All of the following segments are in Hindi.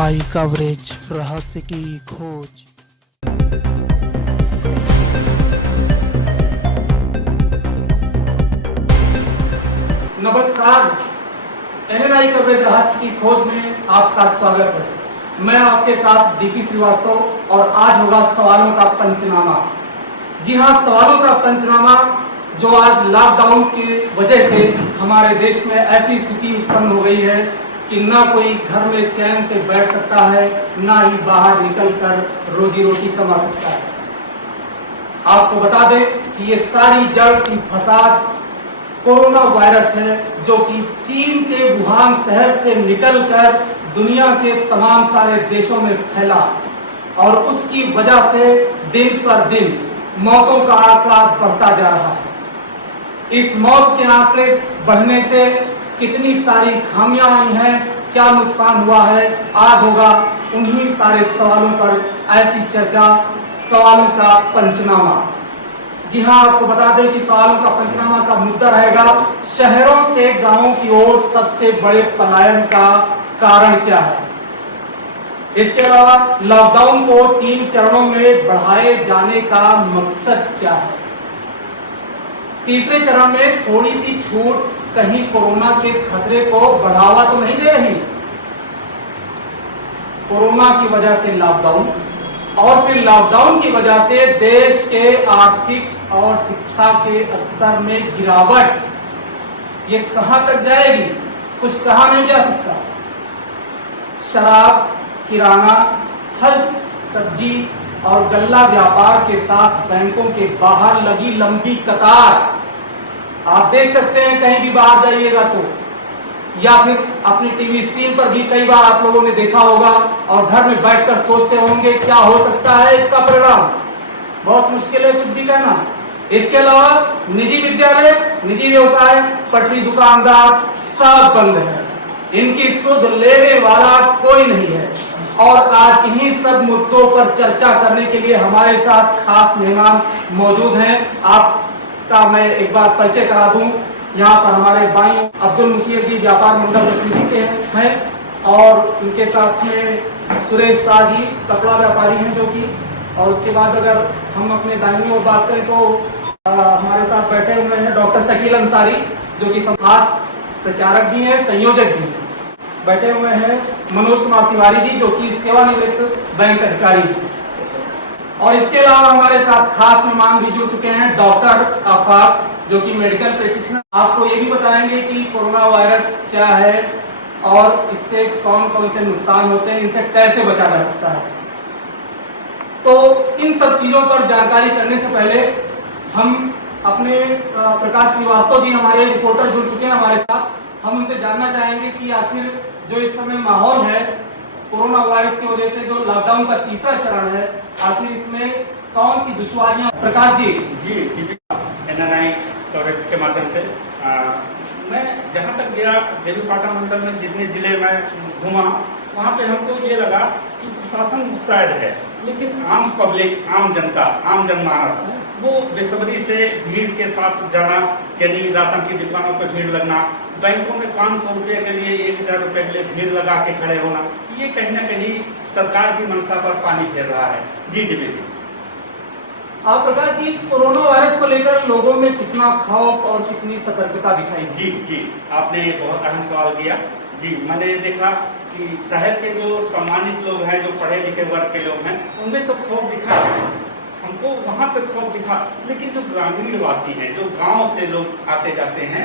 आई कवरेज, रहस्य की खोज। नमस्कार, NNI कवरेज रहस्य की खोज में आपका स्वागत है। मैं आपके साथ डीपी श्रीवास्तव और आज होगा सवालों का पंचनामा। जी हाँ, सवालों का पंचनामा जो आज लॉकडाउन की वजह से हमारे देश में ऐसी स्थिति उत्पन्न हो गई है कि ना कोई घर में चैन से बैठ सकता है, ना ही बाहर निकलकर रोजी रोटी कमा सकता है। आपको बता दें कि ये सारी जड़ की फसाद कोरोना वायरस है, जो कि चीन के वुहान शहर से निकलकर दुनिया के तमाम सारे देशों में फैला और उसकी वजह से दिन पर दिन मौतों का आंकड़ा बढ़ता जा रहा है। इस मौत के आंकड़े बढ़ने से कितनी सारी खामियां आई हैं, क्या नुकसान हुआ है, आज होगा उन्हीं सारे सवालों पर ऐसी चर्चा, सवालों का पंचनामा। जी हाँ, आपको बता दें कि सवालों का पंचनामा का मुद्दा रहेगा शहरों से गांवों की ओर सबसे बड़े पलायन का कारण क्या है। इसके अलावा लॉकडाउन को 3 चरणों में बढ़ाए जाने का मकसद क्या है। तीसरे चरण में थोड़ी सी छूट कहीं कोरोना के खतरे को बढ़ावा तो नहीं दे रही। कोरोना की वजह से लॉकडाउन और फिर लॉकडाउन की वजह से देश के आर्थिक और शिक्षा के स्तर में गिरावट, ये कहां तक जाएगी, कुछ कहा नहीं जा सकता। शराब, किराना, फल, सब्जी और गल्ला व्यापार के साथ बैंकों के बाहर लगी लंबी कतार आप देख सकते हैं, कहीं भी बाहर जाइएगा तो, या फिर अपनी टीवी स्क्रीन पर भी कई बार आप लोगों ने देखा होगा और घर में बैठकर सोचते होंगे क्या हो सकता है इसका परिणाम। बहुत मुश्किल है कुछ भी कहना। इसके अलावा निजी विद्यालय, निजी व्यवसाय, पटरी दुकानदार सब बंद है, इनकी सुध लेने वाला कोई नहीं है। और आज इन्हीं सब मुद्दों पर चर्चा करने के लिए हमारे साथ खास मेहमान मौजूद हैं। आपका मैं एक बार परिचय करा दूं। यहाँ पर हमारे बाईं अब्दुल मुशीर जी व्यापार मंडल प्रतिनिधि से हैं और उनके साथ में सुरेश शाह जी कपड़ा व्यापारी हैं जो कि, और उसके बाद अगर हम अपने दाहिनी ओर बात करें तो हमारे साथ बैठे हुए हैं डॉक्टर शकील अंसारी जो कि खास प्रचारक भी हैं, संयोजक भी हैं। बैठे हुए हैं मनोज कुमार तिवारी जी जो कि सेवानिवृत्त बैंक अधिकारी हैं। और इसके अलावा हमारे साथ खास मेहमान भी जुड़ चुके हैं डॉक्टर आफाक जो कि मेडिकल प्रैक्टिशनर आपको ये भी बताएंगे कि कोरोना वायरस क्या है और इससे कौन कौन से नुकसान होते हैं, इनसे कैसे बचा जा सकता है। तो इन सब चीजों पर जानकारी करने से पहले हम अपने प्रकाश श्रीवास्तव जी हमारे रिपोर्टर जुड़ चुके हैं हमारे साथ। हम उनसे जानना चाहेंगे कि आखिर जो इस समय माहौल है कोरोना वायरस की वजह से, जो लॉकडाउन का तीसरा चरण है, आखिर इसमें कौन सी दुश्वारियां। प्रकाश जी NNI कवरेज के माध्यम से मैं जहाँ तक गया देवीपाटन मंडल में जितने जिले में घूमा वहाँ पे हमको ये लगा कि प्रशासन मुस्तैद है, लेकिन आम पब्लिक, आम जनता, आम जनमानस वो बेसब्री से भीड़ के साथ जाना, यानी राशन की दुकानों पर भीड़ लगना, बैंकों में 500 रुपये के लिए 1000 रुपये के लिए भीड़ लगा के खड़े होना, ये कहीं ना कहीं सरकार की मंशा पर पानी फेर रहा है। जी डीबीपी। आप प्रकाश जी, कोरोना वायरस को लेकर लोगों में कितना खौफ और कितनी सतर्कता दिखाई। जी आपने बहुत अहम सवाल किया। जी मैंने देखा कि शहर के जो सम्मानित लोग हैं, जो पढ़े लिखे वर्ग के लोग हैं, उनमें तो खौफ दिखा, हमको वहाँ पे खौफ दिखा, लेकिन जो ग्रामीण वासी हैं, जो गांव से लोग आते जाते हैं,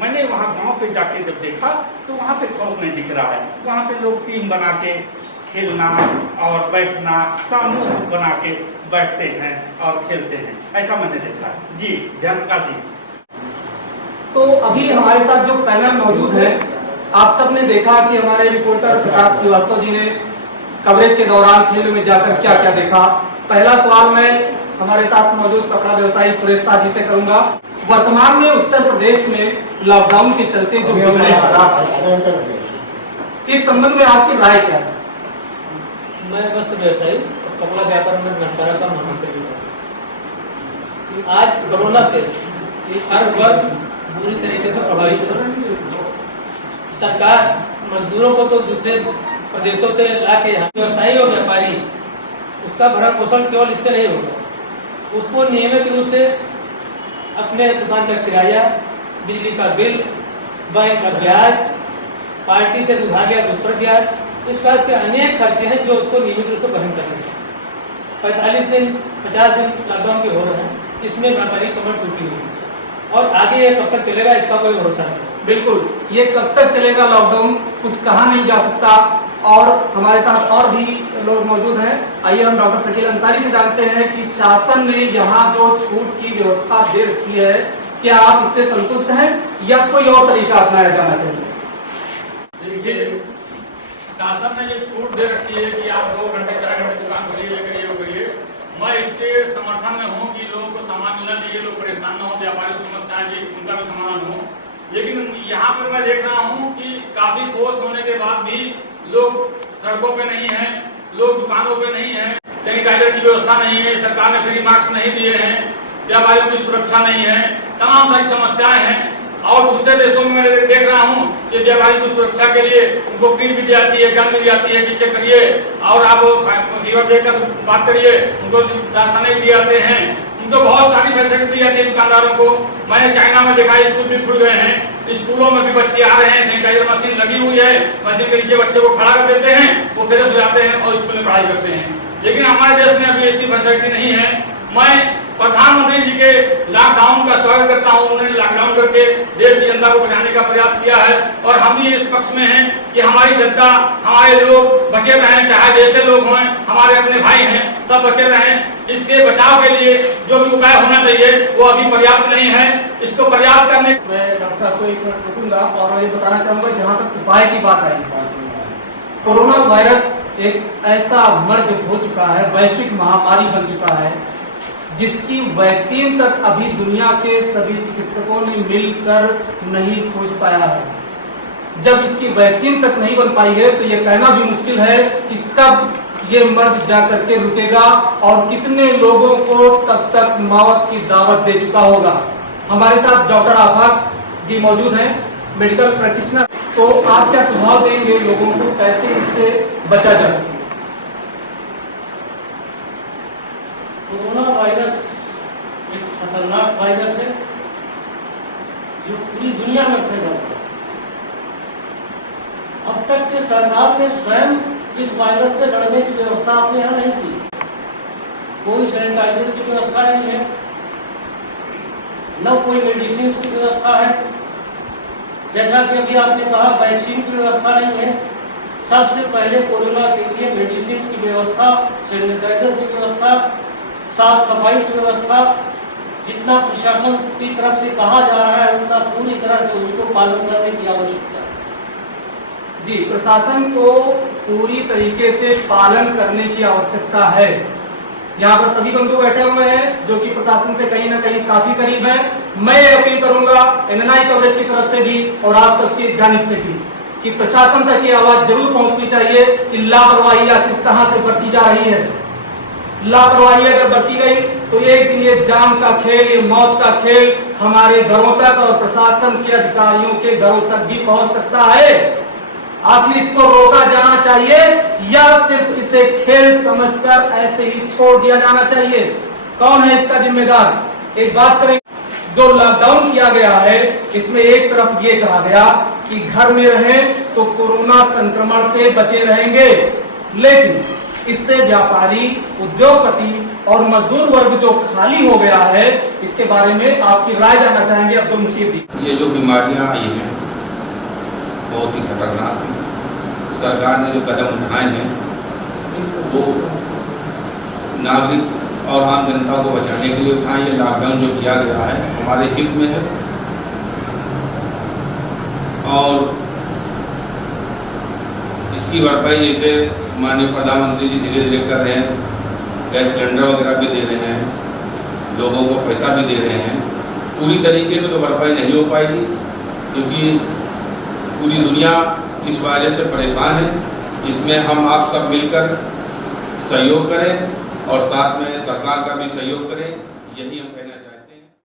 मैंने वहाँ गांव पे जाके जब देखा तो वहाँ पे खौफ नहीं दिख रहा है। वहाँ पे लोग टीम बना के खेलना और बैठना, समूह बना के बैठते हैं और खेलते हैं, ऐसा मैंने देखा। जी जानकार जी। तो अभी हमारे साथ जो पैनल मौजूद है, आप सबने देखा कि हमारे रिपोर्टर प्रकाश श्रीवास्तव जी ने कवरेज के दौरान फील्ड में जाकर क्या क्या देखा। पहला सवाल मैं हमारे साथ मौजूद कपड़ा व्यवसायी सुरेश शाह जी से करूंगा। वर्तमान में उत्तर प्रदेश में लॉकडाउन के चलते जो बिगड़े हालात है, इस संबंध में आपकी राय क्या है। मैं वस्त्र व्यवसायी कपड़ा व्यापार में भंडारा का महामंत्री हूँ। आज कोरोना से हर वर्ग बुरी तरीके से प्रभावित है। सरकार मजदूरों को तो दूसरे प्रदेशों से लाके यहाँ व्यवसायी और व्यापारी, उसका भरण पोषण केवल इससे नहीं होगा, उसको नियमित रूप से अपने दुकान का किराया, बिजली का बिल, बैंक का ब्याज, पार्टी से उठा गया दूसरा ब्याज, इस प्रकार के अनेक खर्चे हैं जो उसको नियमित रूप से वहन करने हैं। 45 दिन 50 दिन लॉकडाउन के हो रहे हैं, इसमें व्यापारी कमर टूटी हुई है और आगे ये कब तक चलेगा इसका कोई भरोसा नहीं। बिल्कुल, ये कब तक चलेगा लॉकडाउन कुछ कहा नहीं जा सकता। और हमारे साथ और भी लोग मौजूद हैं। आइए हम डॉक्टर शकील अंसारी से जानते हैं कि शासन ने यहाँ जो छूट की व्यवस्था दे रखी है, क्या आप इससे संतुष्ट हैं या कोई और तरीका अपनाया जाना चाहिए? देखिए, शासन ने जो छूट दे रखी है कि आप 2 घंटे 4 घंटे दुकान खोलिए, करिए वो करिए, मैं इसके समर्थन में हूँ कि लोगों को सामान मिलना चाहिए, लोग परेशान न हो, व्यापारी की समस्याएं भी उनका भी समाधान हो। लेकिन यहाँ पर मैं देख रहा हूँ कि काफी फोर्स होने के बाद भी लोग सड़कों पे नहीं हैं, लोग दुकानों पे नहीं हैं, सैनिटाइजर की व्यवस्था नहीं है, सरकार ने फ्री मास्क नहीं दिए हैं, व्यापारियों की सुरक्षा नहीं है, तमाम सारी समस्याएं हैं। और दूसरे देशों में मैं देख रहा हूँ कि व्यापारी की सुरक्षा के लिए उनको किट भी दी जाती है, गन भी दी जाती है कि चेक करिए और आप फीवर देखकर बात करिए, उनको दस्ताने भी दिए जाते हैं, उनको बहुत सारी फैसिलिटी दी जाती है दुकानदारों को। मैंने चाइना में देखा स्कूल भी खुल गए हैं, स्कूलों में भी बच्चे आ रहे हैं, सैनिटाइजर मशीन लगी हुई है, मशीन के नीचे बच्चे को खड़ा कर देते हैं, वो फ्रेश हो जाते हैं और स्कूल में पढ़ाई करते हैं। लेकिन हमारे देश में अभी ऐसी फैसिलिटी नहीं है। मैं प्रधानमंत्री जी के लॉकडाउन का स्वागत करता हूँ। उन्होंने लॉकडाउन करके देश की जनता को बचाने का प्रयास किया है और हम भी इस पक्ष में हैं कि हमारी जनता, हमारे लोग बचे रहें, चाहे जैसे लोग हों, हमारे अपने भाई हैं, सब बचे रहें। इससे बचाव के लिए जो भी उपाय होना चाहिए वो अभी पर्याप्त नहीं है, इसको पर्याप्त करने। मैं डॉक्टर साहब को एक मिनट रुकूंगा और ये बताना चाहूंगा, जहाँ तक उपाय की बात आई, कोरोना वायरस एक ऐसा मर्ज हो चुका है, वैश्विक महामारी बन चुका है, जिसकी वैक्सीन तक अभी दुनिया के सभी चिकित्सकों ने मिलकर नहीं खोज पाया है। जब इसकी वैक्सीन तक नहीं बन पाई है तो ये कहना भी मुश्किल है कि कब ये मर्ज जा करके रुकेगा और कितने लोगों को तब तक मौत की दावत दे चुका होगा। हमारे साथ डॉक्टर आफाक जी मौजूद हैं, मेडिकल प्रैक्टिशनर। तो आप क्या सुझाव देंगे लोगों को, कैसे इससे बचा जा सके? कोरोना वायरस एक खतरनाक वायरस है जो पूरी दुनिया में फैला है। अब तक के सरकार ने स्वयं इस वायरस से लड़ने की व्यवस्था अपने यहाँ नहीं की। कोई सैनिटाइजर की व्यवस्था नहीं है, न कोई मेडिसिन की व्यवस्था है। जैसा कि अभी आपने कहा, वैक्सीन की व्यवस्था नहीं है। सबसे पहले कोरोना के लिए मेडिसिन की व्यवस्था, सैनिटाइजर की व्यवस्था, साफ सफाई की व्यवस्था, जितना प्रशासन की तरफ से कहा जा रहा है उतना पूरी तरह से उसको पालन करने की आवश्यकता है। जी, प्रशासन को पूरी तरीके से पालन करने की आवश्यकता है। यहाँ पर सभी बंधु बैठे हुए हैं जो कि प्रशासन से कहीं ना कहीं काफी करीब है। मैं ये अपील करूंगा एनएनआई कवरेज की तरफ से भी और आप सबकी जानिब से भी कि प्रशासन तक ये आवाज जरूर पहुंचनी चाहिए कि लापरवाही आखिर कहां से बढ़ती जा रही है। लापरवाही अगर बढ़ती गई तो एक दिन ये जान का खेल, ये मौत का खेल हमारे घरों तक और प्रशासन के अधिकारियों के घरों तक भी पहुंच सकता है। आखिर इसको रोका जाना चाहिए या सिर्फ इसे खेल समझकर ऐसे ही छोड़ दिया जाना चाहिए? कौन है इसका जिम्मेदार? एक बात करें, जो लॉकडाउन किया गया है इसमें एक तरफ ये कहा गया कि घर में रहें तो कोरोना संक्रमण से बचे रहेंगे, लेकिन इससे व्यापारी, उद्योगपति और मजदूर वर्ग जो खाली हो गया है, इसके बारे में आपकी राय जानना चाहेंगे अब्दुल मुशीर जी। ये जो बीमारियां आई हैं बहुत ही खतरनाक है। सरकार ने जो कदम उठाए हैं वो नागरिक और आम जनता को बचाने के लिए उठाए। ये लॉकडाउन जो किया गया है हमारे हित में है और इसकी भरपाई जैसे माननीय प्रधानमंत्री जी धीरे धीरे कर रहे हैं, गैस सिलेंडर वगैरह भी दे रहे हैं, लोगों को पैसा भी दे रहे हैं। पूरी तरीके से तो भरपाई नहीं हो पाएगी क्योंकि पूरी दुनिया इस वायरस से परेशान है। इसमें हम आप सब मिलकर सहयोग करें और साथ में सरकार का भी सहयोग करें।